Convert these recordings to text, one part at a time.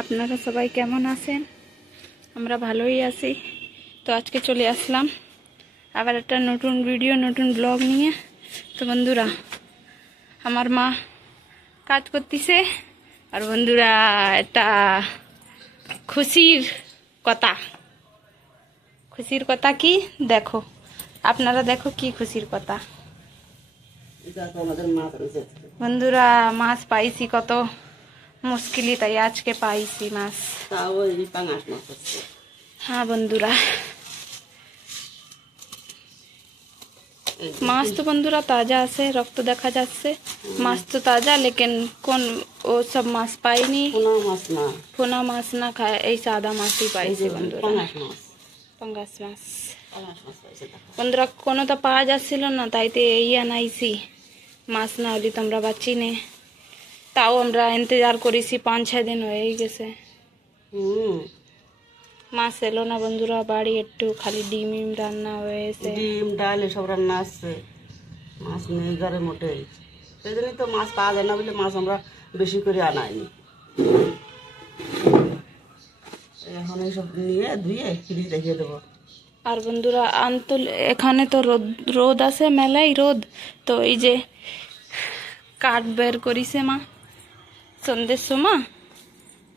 আপনারা সবাই কেমন আছেন? আমরা ভালোই আছি। তো আজকে চলে আসলাম আবার একটা নতুন ভিডিও, নতুন ব্লগ নিয়ে। তো বন্ধুরা, আমার মা কাজ করতেছে, আর বন্ধুরা একটা খুশির কথা কি দেখো, আপনারা দেখো কি খুশির কথা। বন্ধুরা, মাছ পাইছি কত মুশকিলই, তাই আজকে পাইছি মাছ। হ্যাঁ বন্ধুরা, মাছ তো বন্ধুরা তাজা আছে, রক্ত দেখা যাচ্ছে, মাছ তো তাজা, লেকিন কোন ও সব মাছ পাইনি। পোনা মাছ না খায়, এই সাদা মাছই পাইছি বন্ধুরা, পাঙ্গাস মাছ। বন্ধুরা কোনো তো পাওয়া যাচ্ছিল না, তাইতে এই আনাইছি মাছ, না হলে তোমরা বাঁচি নে। তাও আমরা ইন্তজার করেছি, 5-6 দিন হয়ে গেছে, মাছ এলো না বন্ধুরা। বাড়ি একটু খালি ডিম রান্না হয়েছে, ডিম ডাল এসব রান্না আসছে, মাছ নেই ঘরে মোটেই। সেই জন্যই তো মাছ পাওয়া যায় না বলে মাছ আমরা বেশি করে আনাইনি। এখন এইসব নিয়ে ধুয়ে ফ্রিজ রেখে দেবো। আর বন্ধুরা এখানে তো রোদ আছে, মেলাই রোদ। তো এই যে কাঠ বের করিছে মা সন্ধ্যের সময়,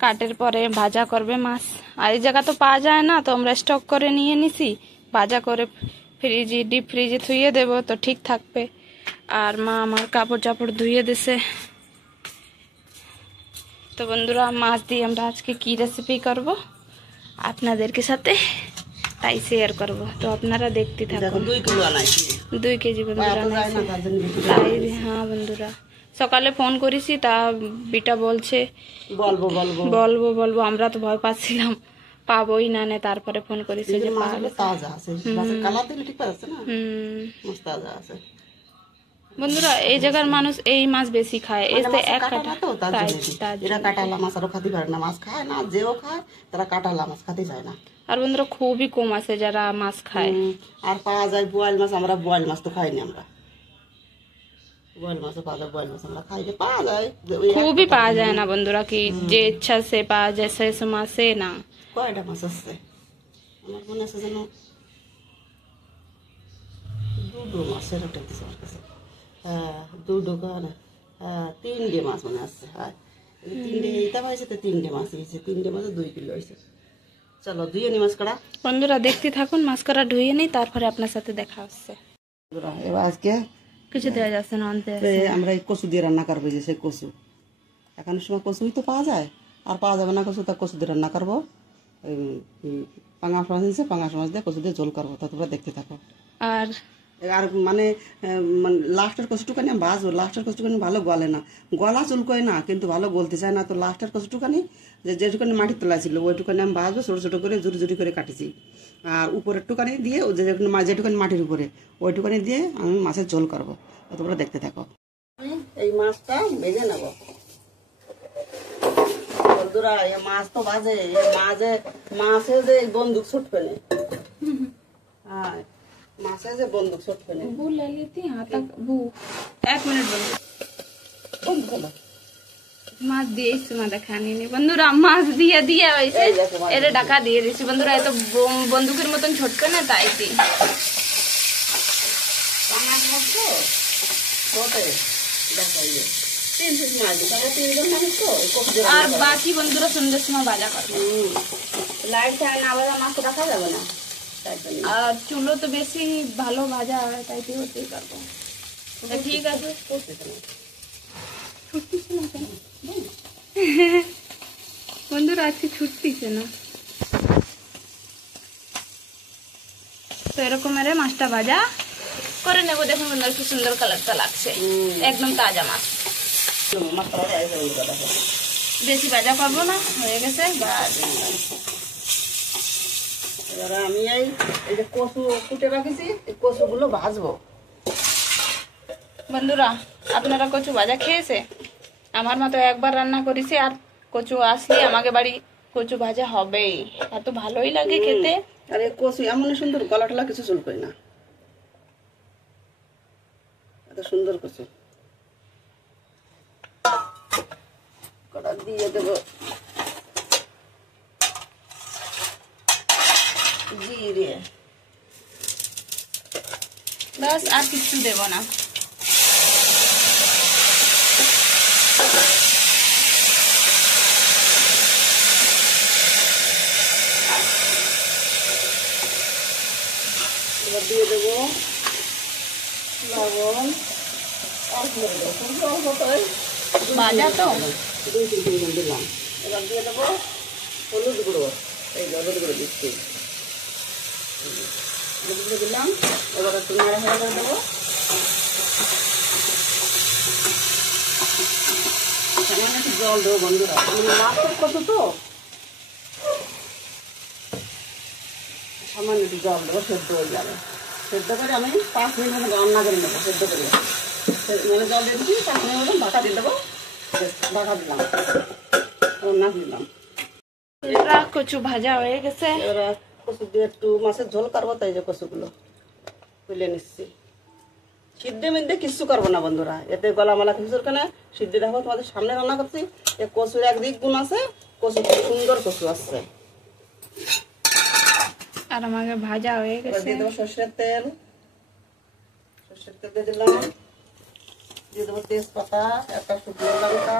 কাটের পরে ভাজা করবে মাছ। আর এই জায়গা তো পাওয়া যায় না, তো আমরা স্টক করে নিয়ে নিছি, ভাজা করে ডিপ ফ্রিজে ধুয়ে দেব, তো ঠিক থাকবে। আর মা আমার কাপড় চাপড় ধুয়ে দিছে। তো বন্ধুরা, মাছ দিয়ে আমরা আজকে কি রেসিপি করব আপনাদেরকে সাথে তাই শেয়ার করব, তো আপনারা দেখতে থাকুন। 2 কেজি বন্ধুরা। হ্যাঁ বন্ধুরা, সকালে ফোন করেছি, তা বিটা বলছে বলবো। আমরা তো ভয় পাচ্ছিলাম পাবোই না, তারপরে ফোন করেছি যে বন্ধুরা এই জায়গার মানুষ এই মাছ বেশি খায়, এতে এক কাটালা মাছ আরো খাতে পারে না, মাছ খায় না, যেও খায় তারা কাটালা মাছ খাতে চায় না। আর বন্ধুরা খুবই কম আছে যারা মাছ খায়। আর পাওয়া যায় বোয়াল মাছ, আমরা বোয়াল মাছ তো খাইনি, আমরা বোয়াল মাছ পাওয়া যায়, বোয়াল মাছ আমরা খাই, পাওয়া যায় খুবই পাওয়া যায় না বন্ধুরা, কি যে ইচ্ছা সে পাওয়া যায়, শেষ মাসে না। কয়টা মাছ আছে আমার মনে আছে যেন 2 মাছ এরকম আমার কাছে। হ্যাঁ 2 কানে, হ্যাঁ 3 মাছ মনে আছে। হ্যাঁ 3 এইটা পাইছে, তো 3 মাছ হয়েছে, 3 মাছে 2 কিলো হয়েছে। চলো ধুয়ে নি মাছ কড়া। বন্ধুরা দেখতে থাকুন, মাছ কড়া ধুয়ে নেই, তারপরে আপনার সাথে দেখা হচ্ছে। এবার আজকে কিছু দেওয়া যাচ্ছে না, আমরা এই কচু দিয়ে রান্না করবো, যে সে কচু এখন সময় কচুই তো পাওয়া যায়, আর পাওয়া যাবে না কচু, তা কচু দিয়ে রান্না করবো। পাঙ্গাস মাছ দিয়েছে, পাঙ্গাস মাছ দিয়ে কচু দিয়ে ঝোল করবো, তা তোমরা দেখতে থাকো। আর মানে লাস্টের কচুটুকানি আমি ভাজবো, লাস্টের কচুটুকানি ভালো গলে না, গলা চুলকোয় না, কিন্তু ভালো গলতে চায় না। তো লাস্টের কচুটুকানি যেটুকানি মাটির তোলা ছিল ওইটুকানি আমি ভাজবো, ছোটো ছোটো করে জুড়ি করে কাটিছি। আর উপরের টুকানি দিয়ে যেটুকানি মাটির উপরে ওইটুকানি দিয়ে আমি মাছের ঝোল করবো, তোমরা দেখতে থাকো। এই মাছটা ভেজে নেবো বন্ধুরা। এই মাছ তো ভাজে, মাছে যে বন্দুক ছুটবে না। হ্যাঁ মাছে যে বন্দুক ছুটবে না। 1 মিনিট বন্ধু, মাছ দিয়ে দেখানি বন্ধুরা, মাছ দিয়ে এর ঢাকা দিয়ে দিচ্ছি বন্ধুরা। এত বন্দুকের মতন ছুটবে না, তাই আর বাকি বন্ধুরা সন্ধ্যের সময় ভাজা করবো। লাইট ছাড়া না ভাজা মাছ রাখা যাবে না, আর চুলো তো বেশি ভালো ভাজা হয়, তাই হতেই পারবো। ঠিক আছে বন্ধুরা, আজকে ছুটতিছে না, তো এরকম মাছটা ভাজা করে নেবো। দেখুন বন্ধুরা কি সুন্দর কালারটা লাগছে, একদম তাজা মাছ। বেশি ভাজা করবো না, হয়ে গেছে। এবার আমি এই যে কচু কুটে রাখেছি, এই কচুগুলো ভাজবো। বন্ধুরা আপনারা কচু ভাজা খেয়েছে? আমার মতো একবার রান্না করেছি, আর কচু আসলে আমাকে বাড়ি কচু ভাজা হবেই, এত ভালোই লাগে খেতে। আরে কচু এমন সুন্দর, গলা টলা কিছু চুলকোয় না, এত সুন্দর কচু। কড়া দিয়ে দেবো জিরে, বাস আর কিছু দেব না। এবার দিয়ে দেবো লবণ, অল্প করে দেবো, খুব অল্প করে, ভাজা তো 2-3 চামচ দিলাম। এবার দিয়ে দেবো হলুদ গুঁড়ো, এই যে হলুদ গুঁড়ো দিচ্ছি, হলুদ গুঁড়ো দিলাম। এবার একটু নাড়াচাড়া করে দেবো। সামান্য একটু জল দেবো বন্ধুরা, লাস্টের কত তো সামান্য একটু জল দেবো, সেদ্ধ হয়ে যাবে। সেদ্ধ করে আমি 5 মিনিট মতো রান্না করে নেবো, সেদ্ধ করে মানে জল দিয়ে দিচ্ছি, 5 মিনিট মতো ঢাকা দিয়ে দেবো। ঢাকা দিলাম, রান্না দিলাম। কচু ভাজা হয়ে গেছে। এবার কচু দিয়ে একটু মাছের ঝোল করবো, তাই যে কচুগুলো তুলে নিচ্ছি। সিদ্ধে মিদ্ধে কিচ্ছু করবো না বন্ধুরা, এতে গলামালা কিছুর কেন সিদ্ধে দেখো তোমাদের সামনে রান্না করছি। এ কচুর একদিক গুণ আছে, কচু খুব সুন্দর কচু আসছে। আর আমাকে ভাজা হয়ে এবার গেছে। দিয়ে দেবো সর্ষের তেল, সর্ষের তেল দিয়ে দিলাম। দিয়ে দেবো তেজপাতা, একটা শুকনো লঙ্কা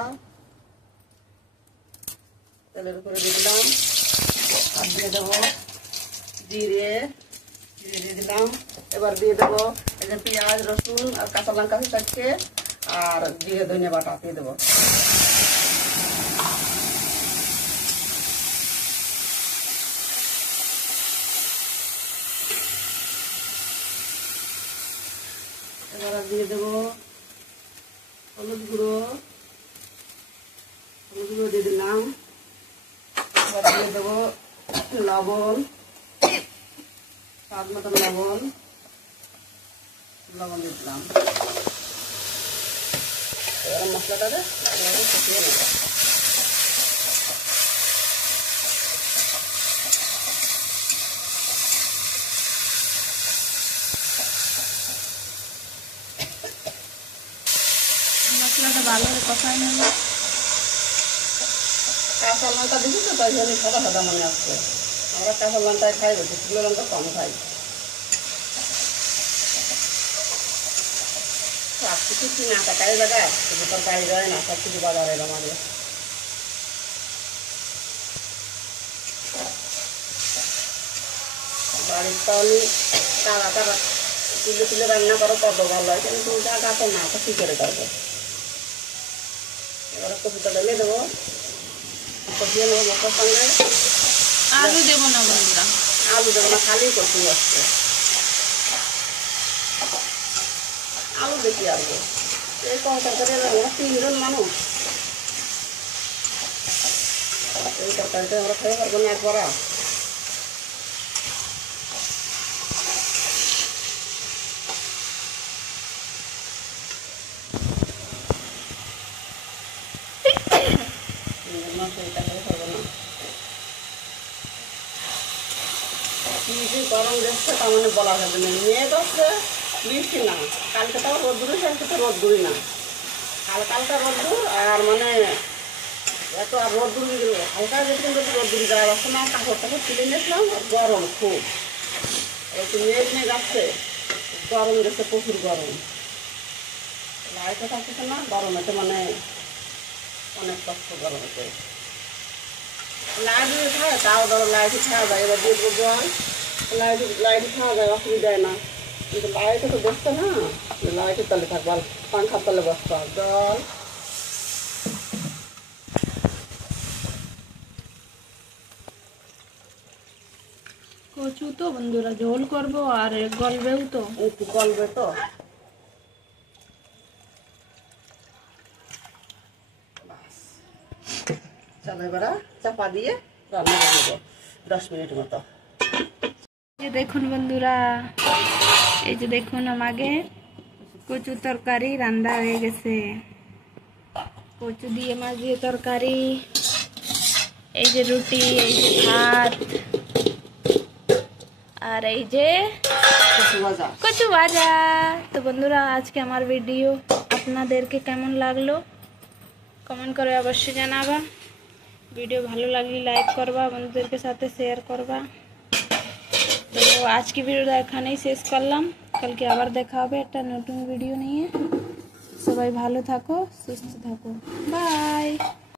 তেলের উপরে দিয়ে দিলাম। আর দিয়ে দেবো জিরে, জিরে দিয়ে দিলাম। এবার দিয়ে দেবো এই যে পেঁয়াজ, রসুন আর কাঁচা লঙ্কা চারটে, আর দিয়ে ধনে বাটা দিয়ে দেবো। এবার দিয়ে দেবো হলুদ গুঁড়ো, হলুদ গুঁড়ো দিয়ে দিলাম। এবার দিয়ে দেবো লবণ, স্বাদ মতন লবণ, লবণ দিয়ে দিলাম। এবার মশলাটাকে ফুটিয়ে নেব। মশলাটা ভালো করে কষাই নেব। কাঁচা লঙ্কা দিচ্ছি তো, তাই জন্য সাদা সাদা মনে আসছে। আমরা কাঁচা লঙ্কায় খাই বেশি, শুকনো লঙ্কা কম খাই। সব কিছু কিনা তরকারি জায়গায় শুধু তরকারি দেয় না, সব কিছু বাজারে আমাদের। বাড়ির তো আমি তারা তারা তুলে তুলে রান্না করো কত ভালো হয়, কিন্তু জায়গা তো না, তো কী করে করবো। এবার কপিটা ঢেলে দেবো, কষিয়ে নেবো মশলার সঙ্গে। আলু দেবো না বন্ধুরা, আলু দেবো না, খালি কচু আসছে। আলু বেশি আসবে, এই কম তরকারি আমরা 3 জন মানুষ, এই তরকারিটা আমরা খেয়ে পারবো না একবার। গরম দেখছে তার মানে বলা যাবে না, মেয়ে হচ্ছে বৃষ্টি না, কালকে তো রোদ্দুরি, কালকে তো রোদ্দুরি না, হালকা হালকা রোদ্দুর। আর মানে এত আর রোদ্দুরি হালকা যেরকম যদি রোদ্দুরি যাওয়ার আসছে না, কাপড় টাপড় তুলে নিয়েছিলাম। আর গরম খুব, একটু মেঘ মেঘ আসছে, গরম দেখছে, প্রচুর গরম। লাইটও থাকতেছে না, গরমেতে মানে অনেক কষ্ট গরমেতে। লাইট যদি খায় তাও ধরো লাইটই খাওয়া যায়। এবার দিয়ে দেবো জল, লাইট খাওয়া যায়, অসুবিধায় না। কিন্তু লাইটে তো বসছে না, লাইটের তলে থাকবো, আর পাংখার তলে বসতে হয়। জল, কচু তো বন্ধুরা ঝোল করবো আর গলবেও তো, একটু গলবে তো। চলো এবার চাপা দিয়ে রান্না করে নেবো 10 মিনিট মতো। এই যে দেখুন বন্ধুরা, এই যে দেখুন আমাকে কচু তরকারি রান্না হয়ে গেছে। কচু দিয়ে মাছ দিয়ে তরকারি, এই যে রুটি, এই যে ভাত, আর এই যে কচু ভাজা। তো বন্ধুরা আজকে আমার ভিডিও আপনাদেরকে কেমন লাগলো কমেন্ট করে অবশ্যই জানাবা। ভিডিও ভালো লাগলে লাইক করবা, বন্ধুদেরকে সাথে শেয়ার করবা। তো আজকে ভিডিওটা এখানেই শেষ করলাম, কালকে আবার দেখা হবে একটা নতুন ভিডিও নিয়ে। সবাই ভালো থাকো, সুস্থ থাকো, বাই।